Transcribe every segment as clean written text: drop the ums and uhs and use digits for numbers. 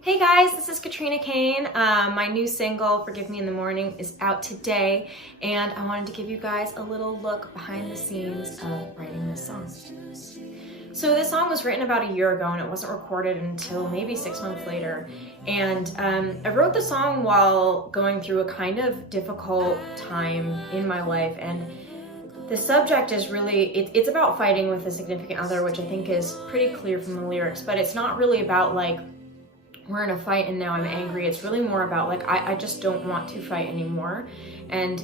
Hey guys, this is Katrina Cain. My new single, Forgive Me in the Morning, is out today, and I wanted to give you guys a little look behind the scenes of writing this song. So this song was written about a year ago, and it wasn't recorded until maybe 6 months later. And I wrote the song while going through a kind of difficult time in my life, and the subject is really, it's about fighting with a significant other, which I think is pretty clear from the lyrics, but it's not really about like, we're in a fight and now I'm angry. It's really more about like, I just don't want to fight anymore. And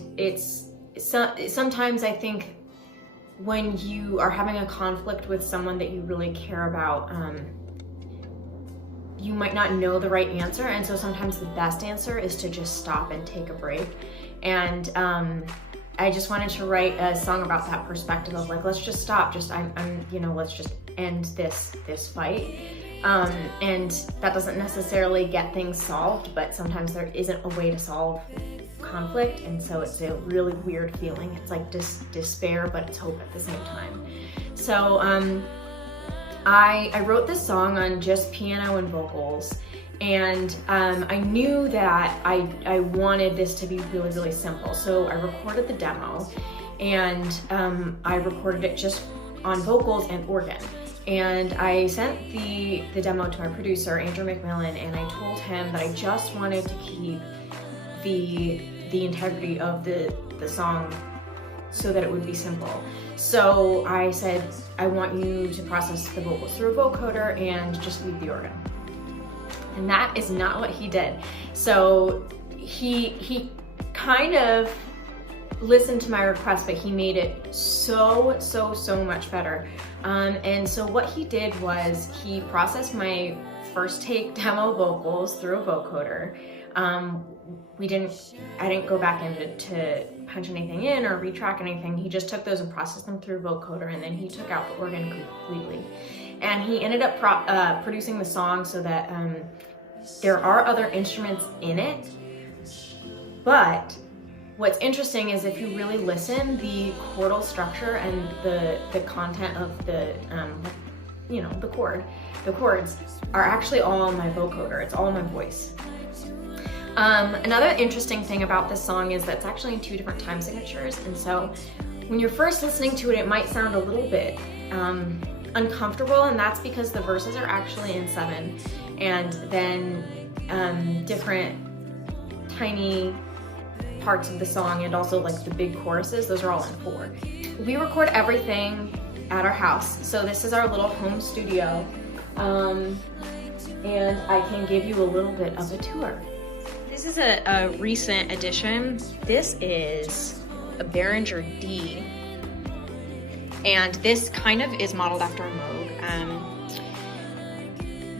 sometimes I think when you are having a conflict with someone that you really care about, you might not know the right answer. And so sometimes the best answer is to just stop and take a break. And I just wanted to write a song about that perspective of like, let's just stop, let's just end this fight. And that doesn't necessarily get things solved, but sometimes there isn't a way to solve conflict, and so it's a really weird feeling. It's like despair, but it's hope at the same time. So I wrote this song on just piano and vocals, and I knew that I wanted this to be really, really simple. So I recorded the demo, and I recorded it just on vocals and organ. And I sent the demo to my producer, Andrew McMillan, and I told him that I just wanted to keep the integrity of the song so that it would be simple. So I said, I want you to process the vocals through a vocoder and just leave the organ. And that is not what he did. So he kind of listened to my request, but he made it so much better. And so what he did was he processed my first take demo vocals through a vocoder. I didn't go back in to punch anything in or retrack anything. He just took those and processed them through vocoder, and then he took out the organ completely. And he ended up producing the song so that there are other instruments in it, but what's interesting is if you really listen, the chordal structure and the content of the chords are actually all on my vocoder. It's all my voice. Another interesting thing about this song is that it's actually in 2 different time signatures, and so when you're first listening to it, it might sound a little bit uncomfortable, and that's because the verses are actually in 7, and then different tiny parts of the song and also like the big choruses, those are all in 4. We record everything at our house, so this is our little home studio, and I can give you a little bit of a tour. This is a recent addition. This is a Behringer D, and this kind of is modeled after a Moog.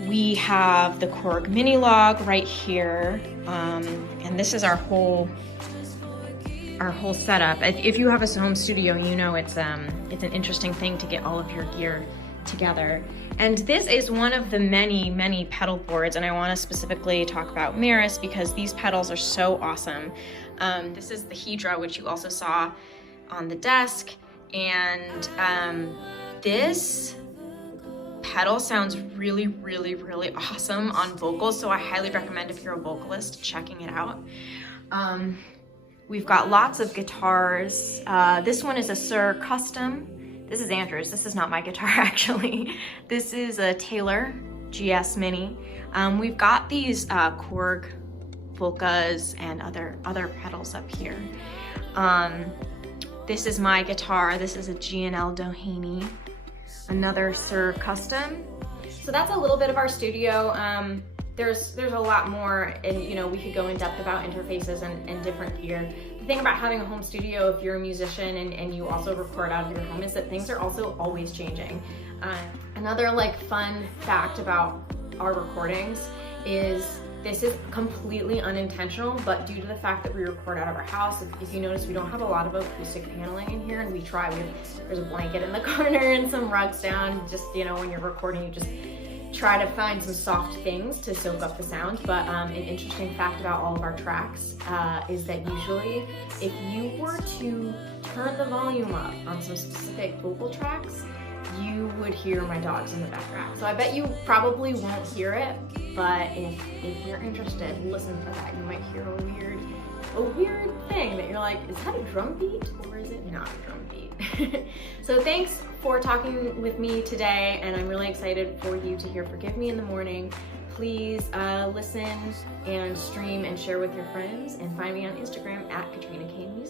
We have the Korg mini log right here, and this is our whole setup. If you have a home studio, you know it's an interesting thing to get all of your gear together. And this is one of the many pedal boards, and I want to specifically talk about Maris because these pedals are so awesome. This is the Hedra, which you also saw on the desk, and this pedal sounds really awesome on vocals, so I highly recommend if you're a vocalist checking it out. We've got lots of guitars. This one is a Sir Custom. This is Andrew's. This is not my guitar, actually. This is a Taylor GS Mini. We've got these Korg Volcas and other pedals up here. This is my guitar. This is a G&L Doheny. Another Sir Custom. So that's a little bit of our studio. There's a lot more, and we could go in depth about interfaces and different gear. The thing about having a home studio, if you're a musician and you also record out of your home, is that things are also always changing. Another fun fact about our recordings is this is completely unintentional, but due to the fact that we record out of our house, if you notice, we don't have a lot of acoustic paneling in here, and we try. There's a blanket in the corner and some rugs down. Just when you're recording, you just try to find some soft things to soak up the sound. But an interesting fact about all of our tracks is that usually if you were to turn the volume up on some specific vocal tracks, you would hear my dogs in the background. So I bet you probably won't hear it, but if you're interested, listen for that. You might hear a weird thing that you're like, is that a drum beat or is it not a drum beat? So thanks for talking with me today, and I'm really excited for you to hear Forgive Me in the Morning. Please listen and stream and share with your friends, and find me on Instagram at Katrina Cain.